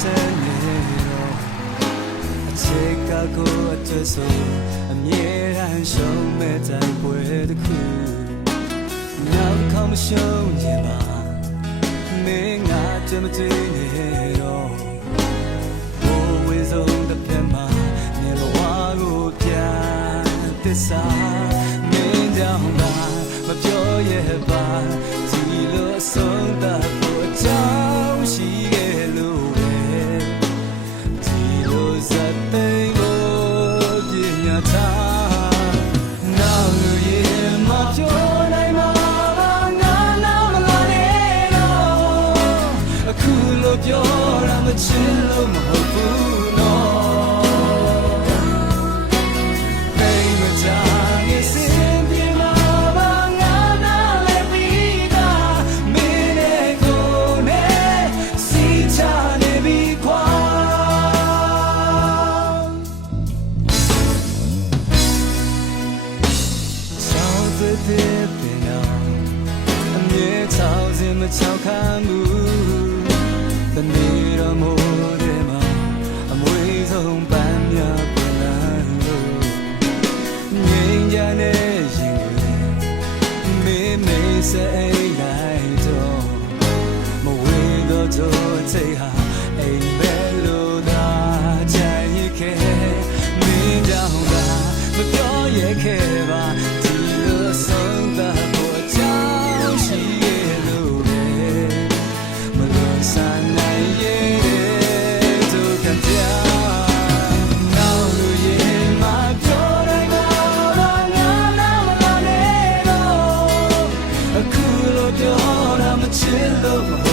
ဆက်နေတော့အချက်ကကိုအတွက်ဆိုအမြဲတမ်းရှုံးမဲ့တိုင်းပွဲတစ်ခုနောက်ခေါမရှုံးရင်ပါမင်းငါကြမတွေ့နေတော့ဘိုးဝေဆုံးတစ်ပြက်မှာနေဘဝကိုပြန်သစ္စာမင်းကြောင့်ပါမပြောရပါဒီလိုအဆုံးသတ်ဖို့အကြောင်းရှိခဲ့လို့ပဲဒီလိုဇတ်သိမ်းကိုပြညာထားနောက်လူရဲ့မပြောနိုင်မှာငါနာမလာနဲ့တော့အခုလိုပြောရမချင်လို့မဟုတ်ဘူးနော်အမြဲချောင်းစင်မချောင်းခံမှုတနေ့တော့မိုးတဲ့မှာအမွေဆုံးပန်းများပြန်လာလို့ငြိမ်းချမ်းတဲ့ရင်တွေမေးမေးစိတ်လိုက်တော့မဝေတော့တော့စိတ်ဟာအိမ်ပဲလို့သာကြံရခဲ့မင်းကြောင့်သာမပြောရခဲ့ပါLove